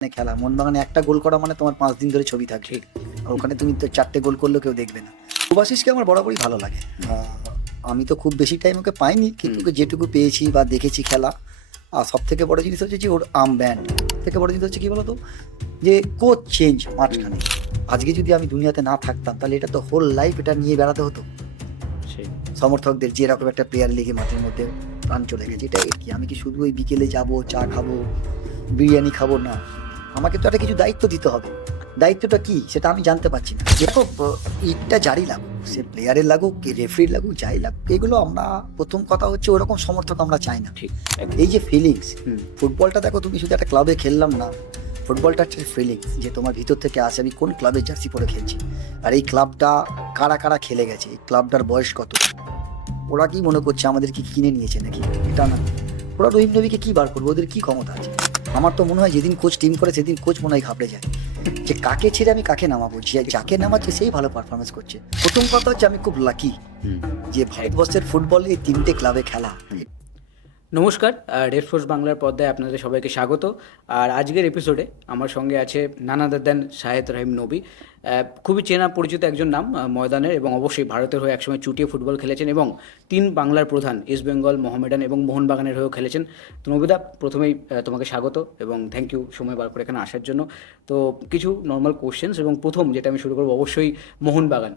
মানে খেলা। মোহনবাগানে একটা গোল করা মানে তোমার পাঁচ দিন ধরে ছবি থাকবে। আর ওখানে তুমি তো চারটে গোল করলেও কেউ দেখবে না। সুভাশিসকে আমার বরাবরই ভালো লাগে। আমি তো খুব বেশি টাইম ওকে পাইনি কিন্তু ওকে যেটুকু পেয়েছি বা দেখেছি খেলা আর সব থেকে বড় জিনিস হচ্ছে যে ওর আম ব্যান্ড থেকে বড় জিনিস হচ্ছে কি বলতো? যে কোচ চেঞ্জ মাঝখানে। আজকে যদি আমি দুনিয়াতে না থাকতাম তাহলে এটা তো হোল লাইফ এটা নিয়ে বেড়াতে হতো। সমর্থকদের যে এরকম একটা প্লেয়ার লিগে মাঠের মধ্যে প্রাণ চলে গেছে। এটা কি আমি কি শুধু ওই বিকেলে যাব চা খাব বিরিয়ানি খাব? না। আমাকে তো একটা কিছু দায়িত্ব দিতে হবে। দায়িত্বটা কি সেটা আমি জানতে পারছি না। দেখো ইটটা জারি লাগুক সে প্লেয়ারের লাগুক কে রেফারির লাগুক যাই লাগুক এগুলো আমরা প্রথম কথা হচ্ছে ওরকম সমর্থক আমরা চাই না। ঠিক এই যে ফিলিংস। ফুটবলটা দেখো তুমি শুধু একটা ক্লাবে খেললাম না ফুটবলটা হচ্ছে ফিলিংস যে তোমার ভিতর থেকে আসে আমি কোন ক্লাবের জার্সি পরে খেলছি? আর এই ক্লাবটা কারা কারা খেলে গেছে? এই ক্লাবটার বয়স কত? ওরা কি মনে করছে আমাদের কি কিনে নিয়েছে নাকি? এটা না। ওরা রহিম নবীকে কি বার করবে? ওদের কী ক্ষমতা আছে? আমার তো মনে হয় যেদিন কোচ টিম করে সেদিন কোচ মনে হয় ঘাবড়ে যায়। যে কাকে ছেড়ে আমি কাকে নামাবো যে যাকে নামাচ্ছে সেই ভালো পারফরমেন্স করছে। প্রথম কথা হচ্ছে আমি খুব লাকি। যে ভারতবর্ষের ফুটবল এই তিনটে ক্লাবে খেলা। নমস্কার রেড ফোর্স বাংলার পর্দায় আপনাদের সবাইকে স্বাগত। আর আজকের এপিসোডে আমার সঙ্গে আছে নানাদার দেন শাহেদ রহিম নবী। খুবই চেনা পরিচিত একজন নাম ময়দানের এবং অবশ্যই ভারতের হয়ে একসময় চুটিয়ে ফুটবল খেলেছেন এবং তিন বাংলার প্রধান ইস্ট বেঙ্গল মোহামেডান এবং মোহনবাগানের হয়েও খেলেছেন। তো নবিদা, প্রথমেই তোমাকে স্বাগত এবং থ্যাংক ইউ সময় বার করে এখানে আসার জন্য। তো কিছু নর্মাল কোশ্চেন্স এবং প্রথম যেটা আমি শুরু করব অবশ্যই মোহনবাগান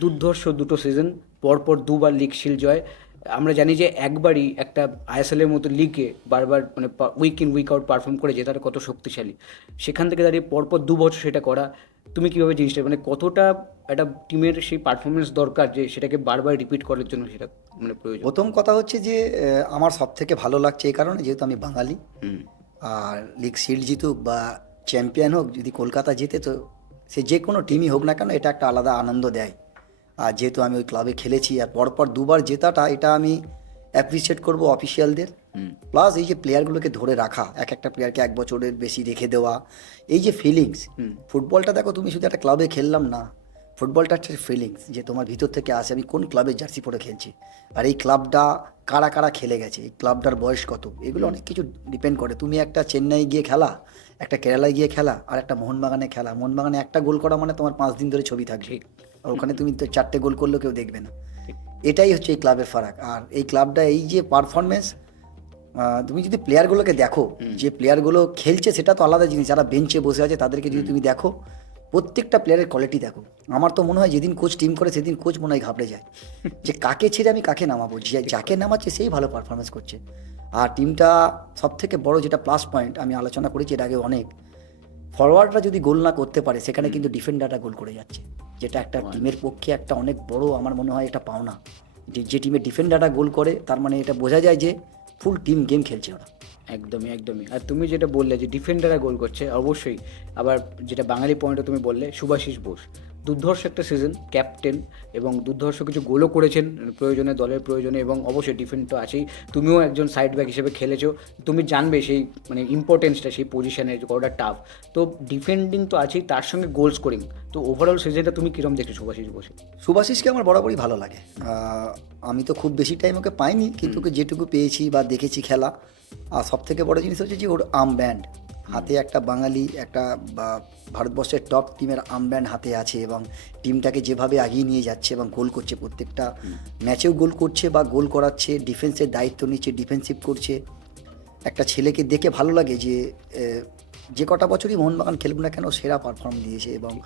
দুর্ধর্ষ দুটো সিজন পরপর দুবার লিগ শিল জয় আমরা জানি যে একবারই একটা আইএসএল এর মতো লিগে বারবার মানে week in week out perform করে যে তারা কত শক্তিশালী। সেখান থেকে দাঁড়িয়ে পরপর দু বছর সেটা করা তুমি কীভাবে জিনিসটা মানে কতটা একটা টিমের সেই পারফরমেন্স দরকার যে সেটাকে বারবার রিপিট করার জন্য সেটা মানে প্রয়োজন? প্রথম কথা হচ্ছে যে আমার সব থেকে ভালো লাগছে এই কারণে যেহেতু আমি বাঙালি আর লিগ শিল্ড জিতুক বা চ্যাম্পিয়ন হোক যদি কলকাতা জিতে তো সে যে কোনো টিমই হোক না কেন এটা একটা আলাদা আনন্দ দেয়। আর যেহেতু আমি ওই ক্লাবে খেলেছি আর পরপর দুবার জেতাটা এটা আমি অ্যাপ্রিসিয়েট করব অফিসিয়ালদের প্লাস এই যে প্লেয়ারগুলোকে ধরে রাখা এক একটা প্লেয়ারকে এক বছরের বেশি রেখে দেওয়া এই যে ফিলিংস। ফুটবলটা দেখো তুমি শুধু একটা ক্লাবে খেললাম না ফুটবলটা হচ্ছে ফিলিংস যে তোমার ভিতর থেকে আসে আমি কোন ক্লাবের জার্সি পরে খেলছি আর এই ক্লাবটা কারা কারা খেলে গেছে এই ক্লাবটার বয়স কত এগুলো অনেক কিছু ডিপেন্ড করে। তুমি একটা চেন্নাই গিয়ে খেলা একটা কেরালায় গিয়ে খেলা আর একটা মোহনবাগানে খেলা। মোহনবাগানে একটা গোল করা মানে তোমার পাঁচ দিন ধরে ছবি থাকবে। আর ওখানে তুমি তো চারটে গোল করলেও কেউ দেখবে না। এটাই হচ্ছে এই ক্লাবের ফারাক। আর এই ক্লাবটা এই যে পারফরমেন্স তুমি যদি প্লেয়ারগুলোকে দেখো যে প্লেয়ারগুলো খেলছে সেটা তো আলাদা জিনিস। যারা বেঞ্চে বসে আছে তাদেরকে যদি তুমি দেখো প্রত্যেকটা প্লেয়ারের কোয়ালিটি দেখো। আমার তো মনে হয় যেদিন কোচ টিম করে সেদিন কোচ মনে হয় ঘাবড়ে যায়। যে কাকে ছেড়ে আমি কাকে নামাবো? যে যাকে নামাচ্ছে সেই ভালো পারফরমেন্স করছে। আর টিমটা সব থেকে বড় যেটা প্লাস পয়েন্ট আমি আলোচনা করেছি এর আগে অনেক। ফরওয়ার্ডরা যদি গোল না করতে পারে সেখানে কিন্তু ডিফেন্ডাররা গোল করে যাচ্ছে। যেটা একটা টিমের পক্ষে একটা অনেক বড় আমার মনে হয় এটা পাওনা। যে যে টিমের ডিফেন্ডাররা গোল করে তার মানে এটা বোঝা যায় যে ফুল টিম গেম খেলছে ওরা। একদমই একদমই। আর তুমি যেটা বললে যে ডিফেন্ডাররা গোল করছে অবশ্যই। আবার যেটা বাঙালি পয়েন্টে তুমি বললে সুভাষিস বোস। দুর্ধর্ষ একটা সিজন ক্যাপ্টেন এবং দুর্ধর্ষ কিছু গোলও করেছেন প্রয়োজনে দলের প্রয়োজনে এবং অবশ্যই ডিফেন্ড তো আছেই। তুমিও একজন সাইড ব্যাক হিসেবে খেলেছো তুমি জানবে সেই মানে ইম্পর্টেন্সটা সেই পজিশনে কতটা টাফ তো ডিফেন্ডিং তো আছেই তার সঙ্গে গোল স্কোরিং তো ওভারঅল সিজনটা তুমি কিরম দেখছ সুভাষিস বোসে সুভাশিসকে আমার বরাবরই ভালো লাগে। আমি তো খুব বেশি টাইম ওকে পাইনি কিন্তু ওকে যেটুকু পেয়েছি বা দেখেছি খেলা আর সব থেকে বড় জিনিস হচ্ছে যে ওর আর্ম ব্যান্ড হাতে একটা বাঙালি একটা বা ভারতবর্ষের টপ টিমের আর্ম ব্যান্ড হাতে আছে এবং টিমটাকে যেভাবে এগিয়ে নিয়ে যাচ্ছে এবং গোল করছে প্রত্যেকটা ম্যাচেও গোল করছে বা গোল করাচ্ছে ডিফেন্সের দায়িত্ব নিচ্ছে ডিফেন্সিভ করছে। একটা ছেলেকে দেখে ভালো লাগে যে যে কটা বছরই মোহনবাগান খেলুক না কেন সেরা পারফর্ম দিয়েছে এবং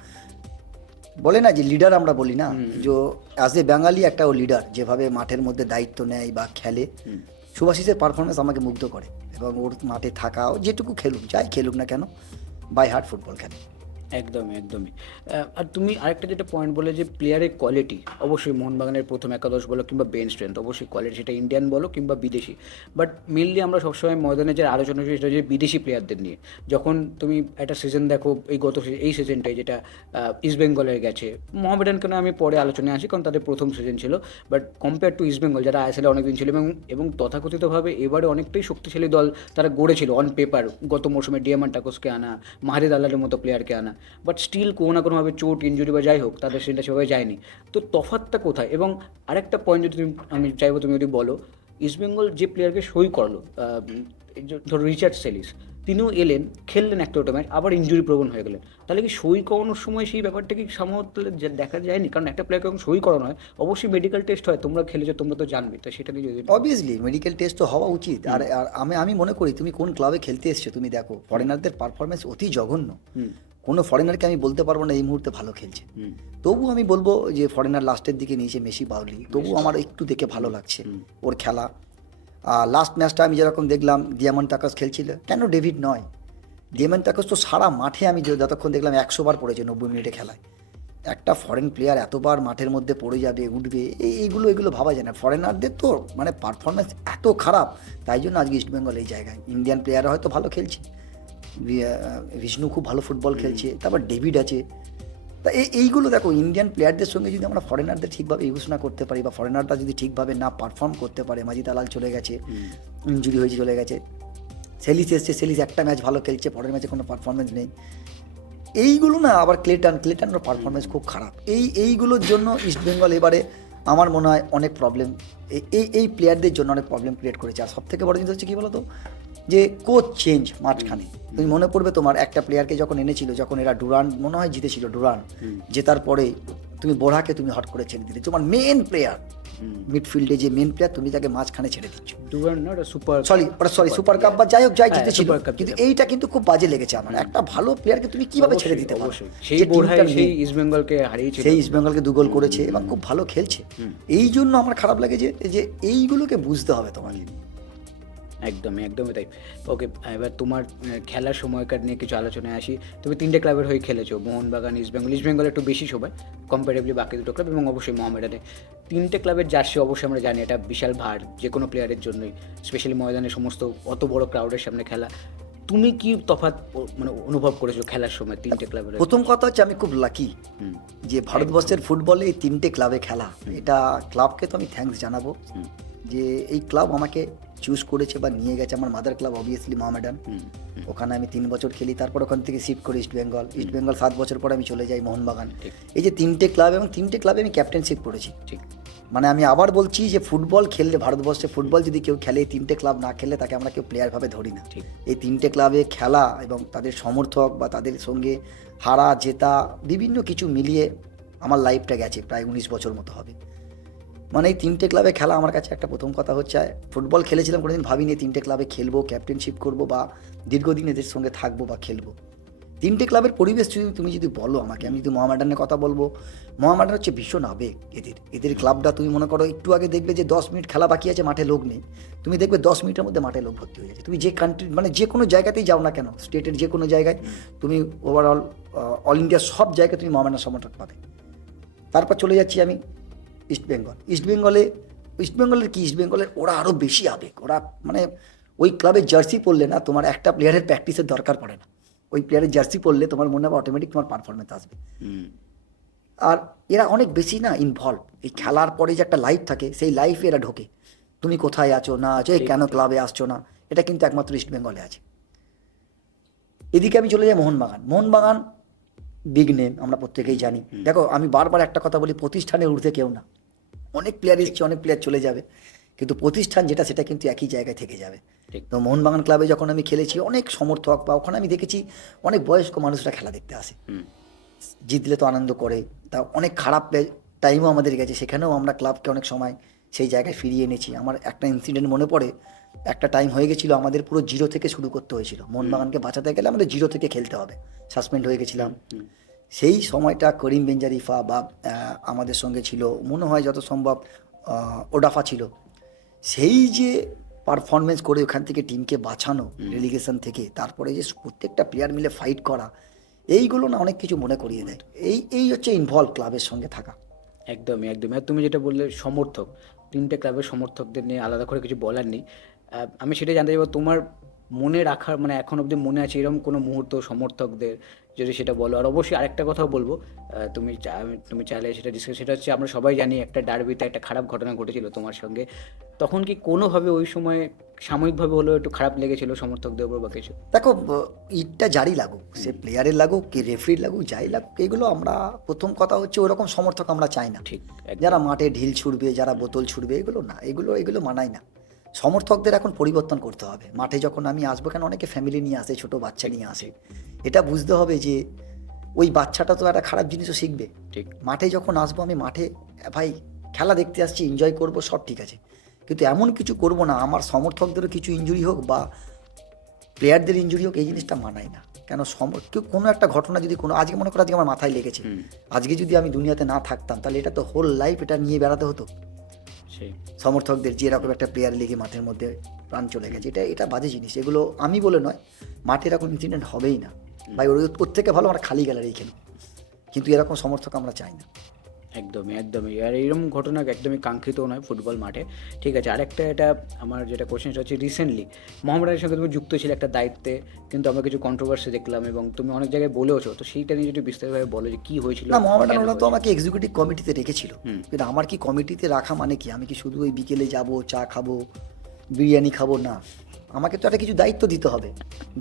বলে না যে লিডার আমরা বলি না যে অ্যাজ এ বাঙালি একটা ও লিডার যেভাবে মাঠের মধ্যে দায়িত্ব নেয় বা খেলে। সুভাষিসের পারফরমেন্স আমাকে মুগ্ধ করে এবং ওর মাঠে থাকাও যেটুকু খেলুক, যাই খেলুক না কেন বাই হার্ট ফুটবল খেলে। একদমই একদমই। আর তুমি আরেকটা যেটা পয়েন্ট বলে যে প্লেয়ারের কোয়ালিটি অবশ্যই মোহনবাগানের প্রথম একাদশ বলো কিংবা বেন স্ট্রেংথ অবশ্যই কোয়ালিটি সেটা ইন্ডিয়ান বলো কিংবা বিদেশি। বাট মেনলি আমরা সবসময় ময়দানে যে আলোচনা করি সেটা হচ্ছে বিদেশি প্লেয়ারদের নিয়ে। যখন তুমি একটা সিজন দেখো, এই গত এই সিজনটাই যেটা ইস্ট বেঙ্গলের গেছে মোহামেডানকে না আমি পরে আলোচনায় আসি কারণ তাদের প্রথম সিজন ছিল। But compare to East Bengal যারা আইএসএলে অনেকদিন ছিল এবং এবং তথাকথিতভাবে এবারে অনেকটাই শক্তিশালী দল তারা গড়েছিল অন পেপার গত মৌসুমে ডিয়ামান টাকোসকে আনা মাহারিদ আল্লাহের মতো প্লেয়ারকে আনা। বাট স্টিল কোনো না কোনোভাবে চোট ইঞ্জুরি বা যাই হোক তাদের সেটা সেভাবে যায়নি। তো তফাৎটা কোথায়? এবং আরেকটা পয়েন্ট যদি তুমি আমি চাইব তুমি যদি বলো ইস্টবেঙ্গল যে প্লেয়ারকে সই করল ধরো রিচার্ড সেলিস তিনিও এলেন খেললেন একটা ওটা ম্যাচ আবার ইঞ্জুরি প্রবণ হয়ে গেলেন। তাহলে কি সই করানোর সময় সেই ব্যাপারটা কি সামর্থ্য দেখা যায়নি? কারণ একটা প্লেয়ারকে যখন সই করানো হয় অবশ্যই মেডিকেল টেস্ট হয় তোমরা খেলেছো তোমরা তো জানবে তো সেটা নিয়ে যদি অবভিয়াসলি মেডিকেল টেস্ট তো হওয়া উচিত। আর আমি আমি মনে করি তুমি কোন ক্লাবে খেলতে এসছো তুমি দেখো ফরেনারদের পারফরমেন্স অতি জঘন্য। কোনো ফরেনারকে আমি বলতে পারব না এই মুহূর্তে ভালো খেলছে। তবু আমি বলব যে ফরেনার লাস্টের দিকে নিয়েছে মেসি বাউলি। তবু আমার একটু দেখে ভালো লাগছে ওর খেলা। লাস্ট ম্যাচটা আমি যেরকম দেখলাম দিয়ামন তাকাস খেলছিল। কেন ডেভিড নয়? দিয়ামন তাকাস তো সারা মাঠে আমি যতক্ষণ দেখলাম একশো বার পড়েছে নব্বই মিনিটে খেলায়। একটা ফরেন প্লেয়ার এতবার মাঠের মধ্যে পড়ে যাবে উঠবে এই এইগুলো এগুলো ভাবা যায় না। ফরেনারদের তো মানে পারফরমেন্স এত খারাপ তাই জন্য আজকে ইস্টবেঙ্গল এই জায়গায়। ইন্ডিয়ান প্লেয়াররা হয়তো ভালো খেলছে। বিষ্ণু খুব ভালো ফুটবল খেলছে তারপর ডেভিড আছে। তা এই এইগুলো দেখো ইন্ডিয়ান প্লেয়ারদের সঙ্গে যদি আমরা ফরেনারদের ঠিকভাবে ইউজ না করতে পারি বা ফরেনাররা যদি ঠিকভাবে না পারফর্ম করতে পারে মাজিদ আলাল চলে গেছে ইঞ্জুরি হয়েছে চলে গেছে। সেলিস এসছে সেলিস একটা ম্যাচ ভালো খেলছে পরের ম্যাচে কোনো পারফরমেন্স নেই। এইগুলো না আবার ক্লেটান ক্লেটনের পারফরমেন্স খুব খারাপ। এই এইগুলোর জন্য ইস্টবেঙ্গল এবারে আমার মনে হয় অনেক প্রবলেম এই এই প্লেয়ারদের জন্য অনেক প্রবলেম ক্রিয়েট করেছে। আর সব থেকে বড় জিনিস হচ্ছে কী বলো তো যে কোচ চেঞ্জ মাঝখানে। তুমি মনে করবে তোমার একটা প্লেয়ারকে যখন এনেছিল যখন এরা ডুরান মনে হয় জিতেছিল ডুরান জেতার পরে তুমি বোড়াকে তুমি হট করে ছেড়ে দিলে। তোমার মেন প্লেয়ার মিডফিল্ডে যে মেন প্লেয়ার তুমি তাকে মাঝখানে ছেড়ে দিচ্ছ। ডুরান না ওটা সুপার সরি ওটা সরি সুপার কাপ বা যাই হোক যাই হ্যাঁ, জিতেছিল। সুপার কাপ কিন্তু এইটা কিন্তু খুব বাজে লেগেছে আমার। একটা ভালো প্লেয়ারকে তুমি কীভাবে ছেড়ে দিতে পারো? অবশ্যই। সেই বোড়াই টিমটার সেই। ইস্ট বেঙ্গলকে হারিয়েছিল। সেই ইস্ট বেঙ্গলকে দু করেছে এবং খুব ভালো খেলছে। এই জন্য আমার খারাপ লাগে যে যে এইগুলোকে বুঝতে হবে তোমাকে। একদমই একদমই তাই। ওকে এবার তোমার খেলার সময়কার নিয়ে কিছু আলোচনায় আসি। তুমি তিনটে ক্লাবের হয়ে খেলেছো Mohun Bagan East Bengal. East Bengal একটু বেশি সময় কম্পারেটিভলি বাকি দুটো ক্লাব এবং অবশ্যই মোহামেডানে। তিনটে ক্লাবের জার্সি অবশ্যই আমরা জানি এটা বিশাল ভার যে কোনো প্লেয়ারের জন্যই স্পেশালি ময়দানে সমস্ত অত বড় ক্রাউডের সামনে খেলা। তুমি কি তফাৎ ও- মানে অনুভব করেছ খেলার সময় তিনটে ক্লাবের প্রথম কথা হচ্ছে আমি খুব লাকি হুম, যে ভারতবর্ষের ফুটবলে এই তিনটে ক্লাবে খেলা। এটা ক্লাবকে তো আমি থ্যাঙ্কস জানাব। হুম, যে এই ক্লাব আমাকে চুজ করেছে বা নিয়ে গেছে আমার মাদার ক্লাব অবভিয়াসলি মোহামেডান হুম, ওখানে আমি তিন বছর খেলি তারপর ওখান থেকে শিফট করি ইস্ট বেঙ্গল ইস্ট বেঙ্গল সাত বছর পরে আমি চলে যাই মোহনবাগান। এই যে তিনটে ক্লাব এবং তিনটে ক্লাবে আমি ক্যাপ্টেনশিপ করেছি। ঠিক। মানে আমি আবার বলছি যে ফুটবল খেললে ভারতবর্ষে ফুটবল যদি কেউ খেলে এই তিনটে ক্লাব না খেলে তাকে আমরা কেউ প্লেয়ারভাবে ধরি না। এই তিনটে ক্লাবে খেলা এবং তাদের সমর্থক বা তাদের সঙ্গে হারা জেতা বিভিন্ন কিছু মিলিয়ে আমার লাইফটা গেছে প্রায় উনিশ বছর মতো হবে। মানে এই তিনটে ক্লাবে খেলা আমার কাছে একটা প্রথম কথা হচ্ছে ফুটবল খেলেছিলাম কোনোদিন, ভাবিনি তিনটে ক্লাবে খেলব ক্যাপ্টেনশিপ করব বা দীর্ঘদিন এদের সঙ্গে থাকব বা খেলব। তিনটে ক্লাবের পরিবেশ যদি তুমি যদি বলো আমাকে, আমি যদি মোহামেডানের কথা বলব, মোহামেডান হচ্ছে ভীষণ আবেগ এদের। এদের ক্লাবটা তুমি মনে করো একটু আগে দেখবে যে দশ মিনিট খেলা বাকি আছে, মাঠে লোক নেই। তুমি দেখবে দশ মিনিটের মধ্যে মাঠে লোক ভর্তি হয়ে যাচ্ছে তুমি যে কান্ট্রি মানে যে কোনো জায়গাতেই যাও না কেন স্টেটের যে কোনো জায়গায়, তুমি ওভারঅল অল ইন্ডিয়া সব জায়গায় তুমি মোহামেডান সমর্থক পাবে। তারপর চলে যাচ্ছি আমি ইস্ট বেঙ্গল ইস্ট বেঙ্গলে ইস্ট বেঙ্গলের কি? ইস্ট বেঙ্গলের ওরা আরও বেশি আবেগ। ওরা মানে ওই ক্লাবের জার্সি পরলে না তোমার একটা প্লেয়ারের প্র্যাকটিসের দরকার পড়ে না। ওই প্লেয়ারের জার্সি পরলে তোমার মনে হবে অটোমেটিক তোমার পারফরমেন্স আসবে। আর এরা অনেক বেশি না ইনভলভ এই খেলার পরে যে একটা লাইফ থাকে সেই লাইফে এরা ঢোকে। তুমি কোথায় আছো না আছো এই কেন ক্লাবে আসছো না? এটা কিন্তু একমাত্র ইস্ট বেঙ্গলে আছে। এদিকে আমি চলে যাই মোহনবাগান। মোহনবাগান বিগ নেম আমরা প্রত্যেকেই জানি। দেখো আমি বারবার একটা কথা বলি প্রতিষ্ঠানে উঠতে কেউ না। অনেক প্লেয়ার এসছে অনেক প্লেয়ার চলে যাবে। কিন্তু প্রতিষ্ঠান যেটা সেটা কিন্তু একই জায়গায় থেকে যাবে। তো মোহনবাগান ক্লাবে যখন আমি খেলেছি অনেক সমর্থক বা ওখানে আমি দেখেছি অনেক বয়স্ক মানুষরা খেলা দেখতে আসে। জিতলে তো আনন্দ করে তা অনেক খারাপ টাইমও আমাদের গেছে। সেখানেও আমরা ক্লাবকে অনেক সময় সেই জায়গায় ফিরিয়ে এনেছি। আমার একটা ইনসিডেন্ট মনে পড়ে একটা টাইম হয়ে গেছিল আমাদের পুরো জিরো থেকে শুরু করতে হয়েছিল। মোহনবাগানকে বাঁচাতে গেলে আমাদের জিরো থেকে খেলতে হবে। সাসপেন্ড হয়ে গেছিলাম। সেই সময়টা করিম বেঞ্জারিফা বা আমাদের সঙ্গে ছিল। মনে হয় যত সম্ভব ওডাফা ছিল। সেই যে পারফরমেন্স করে ওখান থেকে টিমকে বাঁচানো রেলিগেশন থেকে তারপরে যে প্রত্যেকটা প্লেয়ার মিলে ফাইট করা এইগুলো না অনেক কিছু মনে করিয়ে দেয়। এই এই হচ্ছে ইনভলভ ক্লাবের সঙ্গে থাকা। একদমই একদমই। আর তুমি যেটা বললে সমর্থক তিনটে ক্লাবের সমর্থকদের নিয়ে আলাদা করে কিছু বলার নেই। আমি সেটাই জানতে চাইব তোমার মনে রাখার মানে এখন অবধি মনে আছে এরকম কোনো মুহূর্ত সমর্থকদের যদি সেটা বলো। আর অবশ্যই আরেকটা কথাও বলব তুমি তুমি চাইলে সেটা ডিসকাস সেটা হচ্ছে আমরা সবাই জানি একটা ডার্বিতে একটা খারাপ ঘটনা ঘটেছিল তোমার সঙ্গে। তখন কি কোনোভাবে ওই সময় সাময়িকভাবে হলেও একটু খারাপ লেগেছিল সমর্থকদের উপর বা কিছু? দেখো ইটটা যারই লাগুক সে প্লেয়ারের লাগুক কি রেফারির লাগুক যাই লাগুক এগুলো আমরা প্রথম কথা হচ্ছে ওরকম সমর্থক আমরা চাই না। ঠিক যারা মাঠে ঢিল ছুড়বে যারা বোতল ছুড়বে এগুলো না এগুলো এগুলো মানায় না। সমর্থকদের এখন পরিবর্তন করতে হবে। মাঠে যখন আমি আসব কেন অনেকে ফ্যামিলি নিয়ে আসে ছোট বাচ্চা নিয়ে আসে। এটা বুঝতে হবে যে ওই বাচ্চাটা তো একটা খারাপ জিনিসও শিখবে। ঠিক। মাঠে যখন আসব আমি মাঠে ভাই খেলা দেখতে আসছি এনজয় করব সব ঠিক আছে। কিন্তু এমন কিছু করব না আমার সমর্থকদেরও কিছু ইঞ্জুরি হোক বা প্লেয়ারদের ইঞ্জুরি হোক এই জিনিসটা মানাই না। কেন সম কেউ কোনো একটা ঘটনা যদি কোনো আজকে মনে করো আজকে আমার মাথায় লেগেছে। আজকে যদি আমি দুনিয়াতে না থাকতাম তাহলে এটা তো হোল লাইফ এটা নিয়ে বেড়াতে হতো। সমর্থকদের যে এরকম একটা প্লেয়ার লিগে মাঠের মধ্যে প্রাণ চলে গেছে, এটা এটা বাজে জিনিস। এগুলো আমি বলে নয়, মাঠে এরকম ইনসিডেন্ট হবেই না। ভাই, ওর ওর থেকে ভালো আমরা খালি গ্যালারি খেলি কিন্তু এরকম সমর্থক আমরা চাই না। একদমই একদমই। আর এইরকম ঘটনা একদমই কাঙ্ক্ষিত নয় ফুটবল মাঠে। ঠিক আছে আরেকটা এটা আমার যেটা কোশ্চেন হচ্ছে রিসেন্টলি মোহামেডানের সঙ্গে তুমি যুক্ত ছিলে একটা দায়িত্বে কিন্তু আমরা কিছু কন্ট্রোভার্সি দেখলাম এবং তুমি অনেক জায়গায় বলেওছো। তো সেইটা নিয়ে যদি বিস্তারিতভাবে বলো যে কী হয়েছিল না কেন ওরা তো আমাকে এক্সিকিউটিভ কমিটিতে রেখেছিল। কিন্তু আমার কি কমিটিতে রাখা মানে কি? আমি কি শুধু ওই বিকেলে যাব চা খাব বিরিয়ানি খাব? না। আমাকে তো একটা কিছু দায়িত্ব দিতে হবে।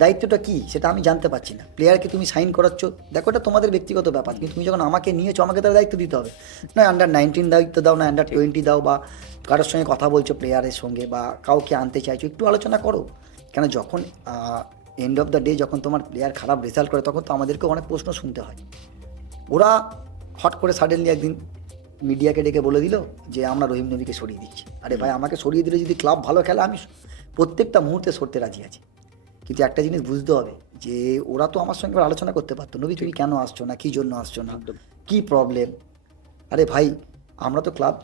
দায়িত্বটা কি সেটা আমি জানতে পারছি না। প্লেয়ারকে তুমি সাইন করাচ্ছ, দেখো এটা তোমাদের ব্যক্তিগত ব্যাপার, কিন্তু তুমি যখন আমাকে নিয়েছো, আমাকে তার দায়িত্ব দিতে হবে। না আন্ডার নাইনটিন দায়িত্ব দাও না আন্ডার টোয়েন্টি দাও বা কারোর সঙ্গে কথা বলছো প্লেয়ারের সঙ্গে বা কাউকে আনতে চাইছো, একটু আলোচনা করো। কেন যখন এন্ড অফ দ্য ডে যখন তোমার প্লেয়ার খারাপ রেজাল্ট করে, তখন তো আমাদেরকে অনেক প্রশ্ন শুনতে হয়। ওরা হট করে সাডেনলি একদিন মিডিয়াকে ডেকে বলে দিল যে, আমরা রহিম নবীকে সরিয়ে দিচ্ছি। আরে ভাই, আমাকে সরিয়ে দিলে যদি ক্লাব ভালো খেলে, আমি প্রত্যেকটা মুহূর্তে সরতে রাজি আছি। কিন্তু একটা জিনিস বুঝতে হবে যে ওরা তো আমার সঙ্গে আলোচনা করতে পারতো। নবী তুমি কেন আসছো না? কী জন্য আসছো না। কী প্রবলেম আরে ভাই আমরা তো ক্লাব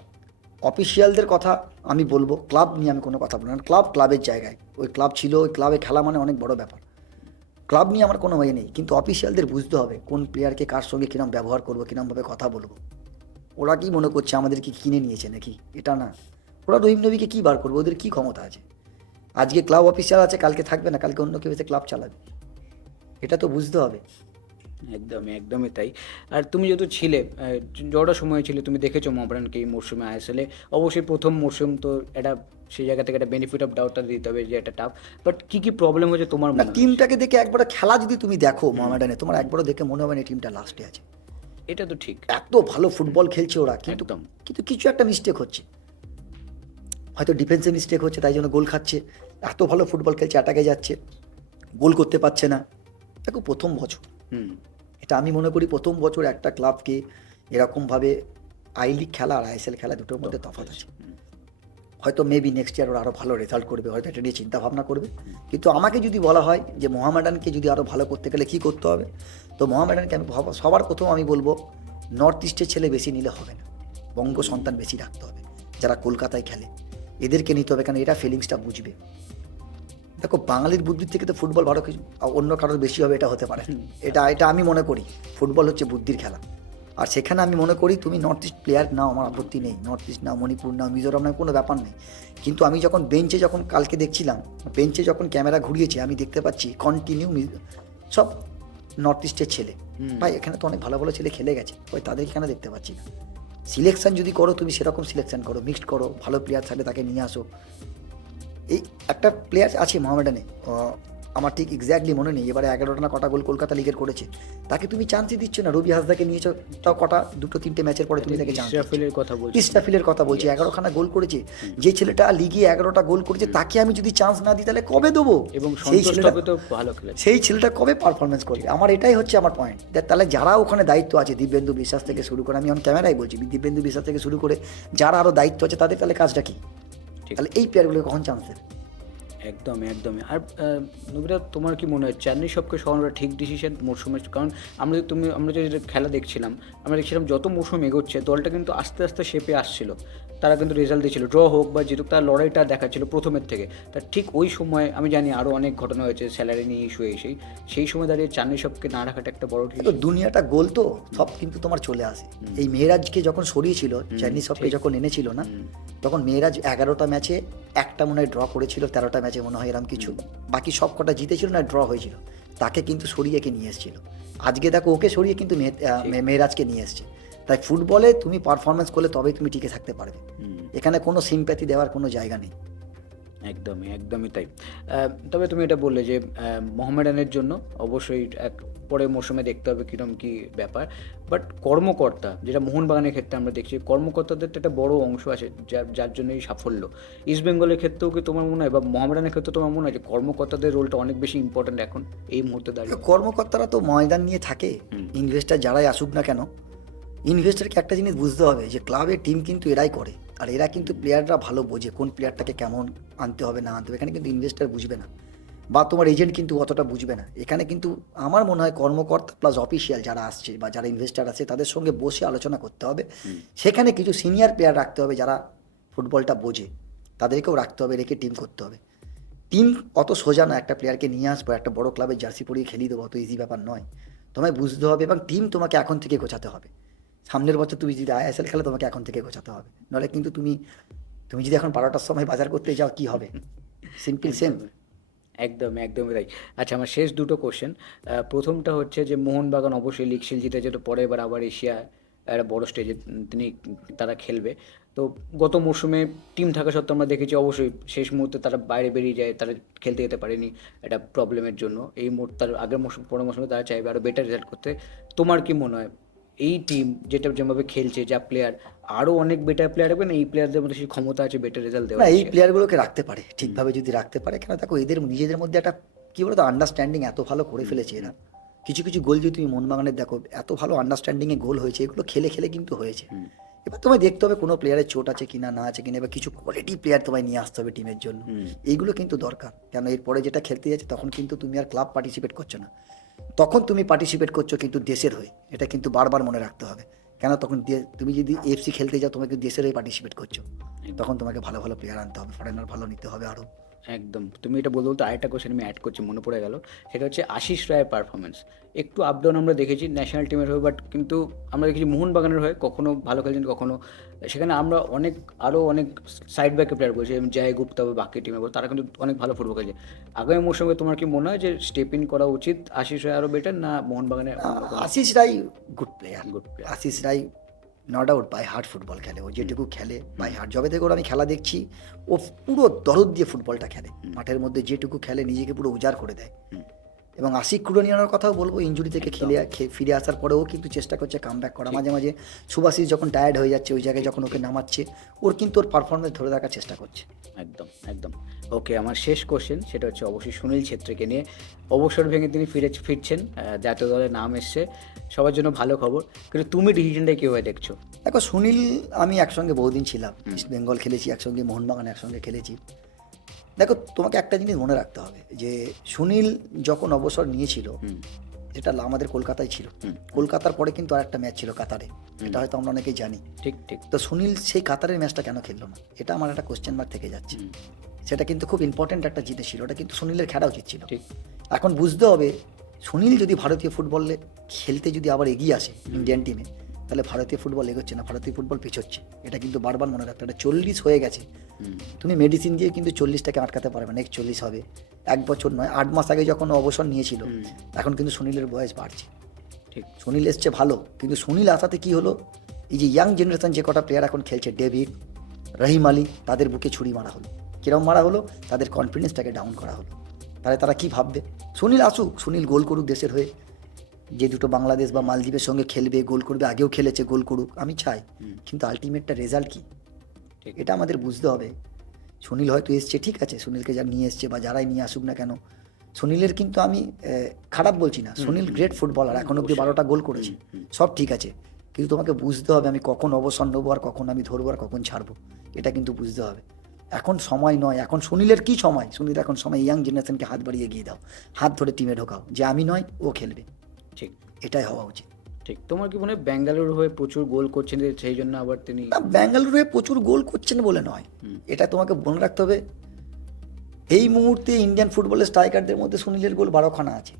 অফিসিয়ালদের কথা আমি বলব। ক্লাব নিয়ে আমি কোনো কথা বলব না। ক্লাব ক্লাবের জায়গায়। ওই ক্লাব ছিল ওই ক্লাবে খেলা মানে অনেক বড় ব্যাপার। ক্লাব নিয়ে আমার কোনো ইয়ে নেই। কিন্তু অফিসিয়ালদের বুঝতে হবে কোন প্লেয়ারকে কার সঙ্গে কিরম ব্যবহার করব কিরমভাবে কথা বলব। ওরা কি মনে করছে আমাদেরকে কিনে নিয়েছে নাকি? এটা না। ওরা রহিম নবীকে কী বার করব? ওদের কী ক্ষমতা আছে? আজকে ক্লাব অফিসিয়াল আছে কালকে থাকবে না কালকে অন্য কেউ এসে ক্লাব চালাবে। এটা তো বুঝতে হবে। একদমই একদমই তাই। আর তুমি যেহেতু ছিলে যতটা সময় ছিলে তুমি দেখেছ মোহামেডানকে এই মরশুমে আইএসএলে। অবশ্যই প্রথম মরশুম তো এটা সেই জায়গা থেকে একটা বেনিফিট অফ ডাউটটা দিতে হবে যে এটা টাফ বাট কী কী প্রবলেম হয়েছে তোমার টিমটাকে দেখে একবার খেলা যদি তুমি দেখো মোহামেডানে তোমার একবারও দেখে মনে হবে না এই টিমটা লাস্টে আছে। এটা তো ঠিক। এত ভালো ফুটবল খেলছে ওরা কিন্তু। কিন্তু কিছু একটা মিস্টেক হচ্ছে। হয়তো ডিফেন্সে মিস্টেক হচ্ছে তাই জন্য গোল খাচ্ছে। এত ভালো ফুটবল খেলছে অ্যাটাকে যাচ্ছে। গোল করতে পারছে না। দেখো প্রথম বছর। হুম। এটা আমি মনে করি প্রথম বছর একটা ক্লাবকে এরকমভাবে আই লিগ খেলা আর আইএসএল খেলা দুটোর মধ্যে তফাৎ আছে। হয়তো মেবি নেক্সট ইয়ার ওরা আরও ভালো রেজাল্ট করবে হয়তো এটা নিয়ে চিন্তা ভাবনা করবে কিন্তু আমাকে যদি বলা হয় যে মোহামেডানকে যদি আরও ভালো করতে গেলে কী করতে হবে তো মোহামেডানকে আমি সবার প্রথম আমি বলব নর্থ ইস্টের ছেলে বেশি নিলে হবে না। বঙ্গ সন্তান বেশি রাখতে হবে যারা কলকাতায় খেলে। এদেরকে নিতে হবে কারণ এরা ফিলিংসটা বুঝবে। দেখো বাঙালির বুদ্ধির থেকে তো ফুটবল ভালো কিছু অন্য কারোর বেশি হবে এটা হতে পারে। এটা এটা আমি মনে করি ফুটবল হচ্ছে বুদ্ধির খেলা। আর সেখানে আমি মনে করি তুমি নর্থ ইস্ট প্লেয়ার নাও আমার আপত্তি নেই। নর্থ ইস্ট নাও মণিপুর নাও মিজোরাম নাও কোনো ব্যাপার নেই। কিন্তু আমি যখন বেঞ্চে যখন কালকে দেখছিলাম বেঞ্চে যখন ক্যামেরা ঘুরিয়েছে আমি দেখতে পাচ্ছি কন্টিনিউ সব নর্থ ইস্টের ছেলে। ভাই এখানে তো অনেক ভালো ভালো ছেলে খেলে গেছে। ওই তাদের এখানে দেখতে পাচ্ছি না? সিলেকশন যদি করো, তুমি সেরকম সিলেকশান করো মিক্সড করো, ভালো প্লেয়ার থাকলে তাকে নিয়ে আসো। এই একটা প্লেয়ার আছে মোহামেডানে আমার ঠিক এক্স্যাক্টলি মনে নেই। এবারে এগারোটা না কটা গোল কলকাতা লিগের করেছে। তাকে তুমি চান্সই দিচ্ছ না। রবি হাসদাকে নিয়েছো তাও কটা? দুটো তিনটে ম্যাচের পরে তুমি তাকে চান্স কথা বলছি। ইস্টাফিলের কথা বলছি। এগারোখানা গোল করেছে। যে ছেলেটা লিগে এগারোটা গোল করেছে তাকে আমি যদি চান্স না দিই তাহলে কবে দেবো? এবং সেই ছেলেটা তো ভালো সেই ছেলেটা কবে পারফরমেন্স করবে? আমার এটাই হচ্ছে আমার পয়েন্ট তাহলে যারা ওখানে দায়িত্ব আছে দিব্যেন্দু বিশ্বাস থেকে শুরু করে আমি অন ক্যামেরাই বলছি দিব্যেন্দু বিশ্বাস থেকে শুরু করে যারা আরও দায়িত্ব আছে তাদের তাহলে কাজটা কি? তাহলে এই প্লেয়ারগুলোকে কখন চান্স দেবে? একদম একদমই। আর নবীরা, তোমার কি মনে হয় চেন্নাই সবকে সরানোটা ঠিক ডিসিশন মরশুমের কারণ আমরা তুমি আমরা যে খেলা দেখছিলাম, আমরা দেখছিলাম যত মৌসুম এগোচ্ছে, দলটা কিন্তু আস্তে আস্তে শেপে আসছিল। তারা কিন্তু রেজাল্ট দিয়েছিল। ড্র হোক বা জিতুক তার লড়াইটা দেখাচ্ছিল প্রথমের থেকে। তার ঠিক ওই সময় আমি জানি আরও অনেক ঘটনা হয়েছে স্যালারি নিয়ে ইস্যু এসেই। সেই সময় দাঁড়িয়ে চেন্নাই সবকে না রাখাটা একটা বড় তো দুনিয়াটা গোল তো সব কিন্তু তোমার চলে আসে। এই মেয়েরাজকে যখন সরিয়েছিল চাইনিজ সবকে যখন এনেছিল না তখন মেয়েরাজ এগারোটা ম্যাচে একটা মনে হয় ড্র করেছিল তেরোটা ম্যাচে মনে হয় এরকম কিছু। বাকি সব কটা জিতেছিল না ড্র হয়েছিল। তাকে কিন্তু সরিয়ে কে নিয়ে এসেছিল। আজকে দেখো ওকে সরিয়ে কিন্তু মেয়েরাজকে নিয়ে এসছে। তাই ফুটবলে তুমি পারফরমেন্স করলে তবেই তুমি টিকে থাকতে পারবে। এখানে কোনো সিম্প্যাথি দেওয়ার কোনো জায়গা নেই। একদমই একদমই তাই। তবে তুমি এটা বললে যে মোহামেডানের জন্য অবশ্যই এক পরের মৌসুমে দেখতে হবে কীরকম কী ব্যাপার। বাট কর্মকর্তা যেটা মোহনবাগানের ক্ষেত্রে আমরা দেখছি কর্মকর্তাদের তো একটা বড় অংশ আছে যার যার জন্য এই সাফল্য। ইস্ট বেঙ্গলের ক্ষেত্রেও কি তোমার মনে হয় বা মোহামেডানের ক্ষেত্রে তোমার মনে হয় যে কর্মকর্তাদের রোলটা অনেক বেশি ইম্পর্ট্যান্ট এখন এই মুহূর্তে দাঁড়িয়ে? কর্মকর্তারা তো ময়দান নিয়ে থাকে। ইনভেস্টার যারাই আসুক না কেন ইনভেস্টারকে একটা জিনিস বুঝতে হবে যে ক্লাবে টিম কিন্তু এরাই করে। আর এরা কিন্তু প্লেয়াররা ভালো বোঝে কোন প্লেয়ারটাকে কেমন আনতে হবে না আনতে হবে। এখানে কিন্তু ইনভেস্টার বুঝবে না। বা তোমার এজেন্ট কিন্তু অতটা বুঝবে না। এখানে কিন্তু আমার মনে হয় কর্মকর্তা প্লাস অফিসিয়াল যারা আসছে বা যারা ইনভেস্টার আছে তাদের সঙ্গে বসে আলোচনা করতে হবে। সেখানে কিছু সিনিয়র প্লেয়ার রাখতে হবে যারা ফুটবলটা বোঝে। তাদেরকেও রাখতে হবে রেখে টিম করতে হবে। টিম অত সোজা না। একটা প্লেয়ারকে নিয়ে আসব একটা বড় ক্লাবের জার্সি পরিয়ে খেলিয়ে দেবো অত ইজি ব্যাপার নয়। তোমায় বুঝতে হবে এবং টিম তোমাকে এখন থেকে গোছাতে হবে। সামনের বছর তুমি যদি আইএসএল খেলে, তোমাকে এখন থেকে গোছাতে হবে। নাহলে কিন্তু তুমি তুমি যদি এখন বারোটার সময় বাজার করতে যাও, কি হবে? সিম্পল সেম একদম একদমই তাই। আচ্ছা আমার শেষ দুটো কোশ্চেন প্রথমটা হচ্ছে যে, মোহনবাগান অবশ্যই লিগ শিল জিতেছে তো পরে এবার আবার এশিয়া, একটা বড় স্টেজে তিনি, তারা খেলবে। তো গত মরশুমে টিম থাকা সত্ত্বেও আমরা দেখেছি, অবশ্যই শেষ মুহূর্তে তারা বাইরে বেরিয়ে যায়, তারা খেলতে যেতে পারেনি একটা প্রবলেমের জন্য। এই মুহূর্তে তার আগের মৌসুম পরের মৌসুমে তারা চাইবে আরও বেটার রেজাল্ট করতে। তোমার কি মনে হয়? এই টিম যেটা যেভাবে খেলছে যা প্লেয়ার আরও অনেক বেটার প্লেয়ার হবে না? এই প্লেয়ারদের মধ্যে সেই ক্ষমতা আছে বেটার রেজাল্ট দেওয়া এই প্লেয়ারগুলোকে রাখতে পারে ঠিকভাবে যদি রাখতে পারে। কেন দেখো এদের নিজেদের মধ্যে একটা কি বলতো আন্ডারস্ট্যান্ডিং এত ভালো করে ফেলেছে এরা। কিছু কিছু গোল যদি তুমি মনবাগানের দেখো এত ভালো আন্ডারস্ট্যান্ডিংয়ে গোল হয়েছে এগুলো খেলে খেলে কিন্তু হয়েছে। এবার তোমায় দেখতে হবে কোনো প্লেয়ারের চোট আছে কিনা না আছে কিনা এবার কিছু কোয়ালিটি প্লেয়ার তোমায় নিয়ে আসতে হবে টিমের জন্য। এইগুলো কিন্তু দরকার। কেন এরপরে যেটা খেলতে যাচ্ছে তখন কিন্তু তুমি আর ক্লাব পার্টিসিপেট করছ না। তখন তুমি পার্টিসিপেট করছ কিন্তু দেশের হয়ে। এটা কিন্তু বারবার মনে রাখতে হবে। কেন তখন তুমি যদি এফসি খেলতে যাও তোমাকে দেশের হয়ে পার্টিসিপেট করছ। তখন তোমাকে ভালো ভালো প্লেয়ার আনতে হবে। ফরেনার ভালো নিতে হবে আরও একদম। তুমি এটা বলতে বলতে আরেকটা কোশ্চেন আমি অ্যাড করছি মনে পড়ে গেল। সেটা হচ্ছে আশিস রায়ের পারফরমেন্স একটু আপ ডাউন আমরা দেখেছি ন্যাশনাল টিমের হয়ে বাট কিন্তু আমরা দেখেছি মোহনবাগানের হয়ে কখনো ভালো খেলছেন কখনো সেখানে আমরা অনেক আরও অনেক সাইড ব্যাকে প্লেয়ার বলছি যেমন জয় গুপ্তা বা বাকি টিমে বল তারা কিন্তু অনেক ভালো ফুটবল খেলছে। আগামী মৌসুমে তোমার কি মনে হয় যে স্টেপ ইন করা উচিত আশিস রায় আরও বেটার না মোহনবাগানের Ashish Rai good player good player. Ashish Rai no doubt by heart football খেলে। ও যেটুকু খেলে বাই হার্ট জবে থেকে ওর আমি খেলা দেখছি ও পুরো দরদ দিয়ে ফুটবলটা খেলে। মাঠের মধ্যে যেটুকু খেলে নিজেকে পুরো উজাড় করে দেয়। এবং আশিক কুরনিয়ানোর কথাও বলব ইঞ্জুরি থেকে খেলে ফিরে আসার পরেও কিন্তু চেষ্টা করছে কাম ব্যাক করা মাঝে মাঝে সুভাষিস যখন টায়ার্ড হয়ে যাচ্ছে ওই জায়গায় যখন ওকে নামাচ্ছে ওর কিন্তু ওর পারফরমেন্স ধরে রাখার চেষ্টা করছে। একদম একদম। ওকে আমার শেষ কোশ্চেন সেটা হচ্ছে অবশ্যই সুনীল ছেত্রীকে নিয়ে। অবসর ভেঙে তিনি ফিরে ফিরছেন জাতীয় দলের নাম এসছে। সবার জন্য ভালো খবর। কিন্তু তুমি ডিসিশনটা কীভাবে দেখছ? দেখো সুনীল আমি একসঙ্গে বহুদিন ছিলাম। ইস্ট বেঙ্গল খেলেছি একসঙ্গে মোহনবাগান একসঙ্গে খেলেছি। দেখো তোমাকে একটা জিনিস মনে রাখতে হবে যে সুনীল যখন অবসর নিয়েছিল যেটা আমাদের কলকাতায় ছিল কলকাতার পরে কিন্তু আর একটা ম্যাচ ছিল কাতারে এটা হয়তো আমরা অনেকেই জানি। ঠিক ঠিক। তো সুনীল সেই কাতারের ম্যাচটা কেন খেললো না? এটা আমার একটা কোশ্চেন মার্ক থেকে যাচ্ছে। সেটা কিন্তু খুব ইম্পর্টেন্ট একটা জিনিস ছিল ওটা কিন্তু সুনীলের খেলা উচিত ছিল ঠিক। এখন বুঝতে হবে সুনীল যদি ভারতীয় ফুটবলে খেলতে যদি আবার এগিয়ে আসে ইন্ডিয়ান টিমে তাহলে ভারতীয় ফুটবল এগোচ্ছে না ভারতীয় ফুটবল পিছোচ্ছে। এটা কিন্তু বারবার মনে রাখতে হবে। এটা চল্লিশ হয়ে গেছে। তুমি মেডিসিন দিয়ে কিন্তু চল্লিশটাকে আটকাতে পারবে না চল্লিশ হবে। এক বছর নয় আট মাস আগে যখন অবসর নিয়েছিল এখন কিন্তু সুনীলের বয়স বাড়ছে। ঠিক। সুনীল এসছে ভালো কিন্তু সুনীল আসাতে কি হলো? এই যে ইয়াং জেনারেশন যে কটা প্লেয়ার এখন খেলছে ডেভিড রহিম আলী তাদের বুকে ছুরি মারা হলো। কিরম মারা হলো? তাদের কনফিডেন্সটাকে ডাউন করা হলো। তাহলে তারা কি ভাববে? সুনীল আসুক সুনীল গোল করুক দেশের হয়ে। যে দুটো বাংলাদেশ বা মালদ্বীপের সঙ্গে খেলবে গোল করবে আগেও খেলেছে গোল করুক আমি চাই। কিন্তু আলটিমেটটা রেজাল্ট কি? এটা আমাদের বুঝতে হবে। সুনীল হয়তো এসছে ঠিক আছে সুনীলকে যা নিয়ে এসছে বা যারাই নিয়ে আসুক না কেন সুনীলের কিন্তু আমি খারাপ বলছি না। সুনীল গ্রেট ফুটবলার এখন অব্দি বারোটা গোল করেছে। সব ঠিক আছে। কিন্তু তোমাকে বুঝতে হবে আমি কখন অবসর নেব আর কখন আমি ধরবো আর কখন ছাড়বো। এটা কিন্তু বুঝতে হবে। এখন সময় নয়। এখন সুনীলের কি সময়? সুনীল এখন সময় ইয়াং জেনারেশনকে হাত বাড়িয়ে এগিয়ে দাও। হাত ধরে টিমে ঢোকাও। যে আমি নয় ও খেলবে। ঠিক। এটাই হওয়া উচিত। ঠিক। তোমার কি মনে হয় ব্যাঙ্গালোর হয়ে প্রচুর গোল করছেন সেই জন্য আবার তিনি না ব্যাঙ্গালুরুয়ে প্রচুর গোল করছেন বলে নয়। এটা তোমাকে মনে রাখতে হবে। এই মুহূর্তে ইন্ডিয়ান ফুটবলের স্ট্রাইকারদের মধ্যে সুনীলের গোল বারোখানা আছে।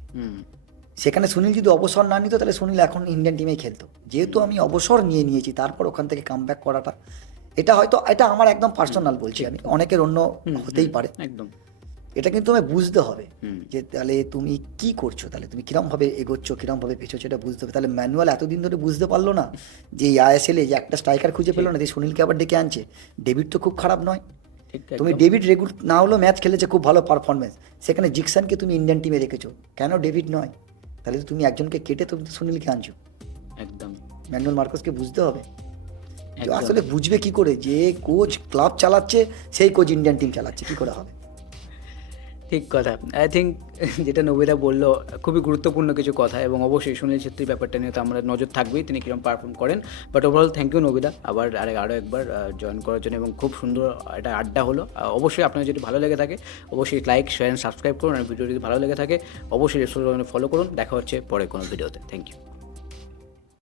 সেখানে সুনীল যদি অবসর না নিত তাহলে সুনীল এখন ইন্ডিয়ান টিমেই খেলতো। যেহেতু আমি অবসর নিয়ে নিয়েছি তারপর ওখান থেকে কাম করাটা এটা হয়তো এটা আমার একদম পার্সোনাল বলছি আমি। অনেকের অন্য হতেই পারে। একদম। এটা কিন্তু তোমায় বুঝতে হবে। যে তাহলে তুমি কি করছ? তাহলে তুমি কিরমভাবে এগোচ্ছ কিরমভাবে পেছোছো এটা বুঝতে হবে। তাহলে ম্যানুয়াল এতদিন ধরে বুঝতে পারল না যে এই আইএসএলে যে একটা স্ট্রাইকার খুঁজে পেল না যে সুনীলকে আবার ডেকে আনছে। ডেবিট তো খুব খারাপ নয়। তুমি ডেভিড রেগুল না হলেও ম্যাচ খেলেছে খুব ভালো পারফরমেন্স সেখানে জিকসানকে তুমি ইন্ডিয়ান টিমে রেখেছো। কেন ডেভিড নয়? তাহলে তুমি একজনকে কেটে তুমি তো সুনীলকে আনছো। একদম। ম্যানুয়াল মার্কসকে বুঝতে হবে। আসলে বুঝবে কি করে? যে কোচ ক্লাব চালাচ্ছে সেই কোচ ইন্ডিয়ান টিম চালাচ্ছে। কি করে হবে? ঠিক কথা। আই থিঙ্ক যেটা নবিদা বলল, খুবই গুরুত্বপূর্ণ কিছু কথা এবং অবশ্যই সুনীল ছেত্রীর ব্যাপারটা নিয়ে তো আমরা নজর থাকবেই, তিনি কীরকম পারফর্ম করেন। বাট ওভারঅল থ্যাংক ইউ নবিদা। আবার আরেক আরও একবার জয়েন করার জন্য এবং খুব সুন্দর একটা আড্ডা হলো। অবশ্যই আপনার যদি ভালো লেগে থাকে, অবশ্যই লাইক শেয়ার সাবস্ক্রাইব করুন। আর ভিডিও যদি ভালো লেগে থাকে, অবশ্যই ফলো করুন। দেখা হচ্ছে পরে কোনো ভিডিওতে থ্যাংক ইউ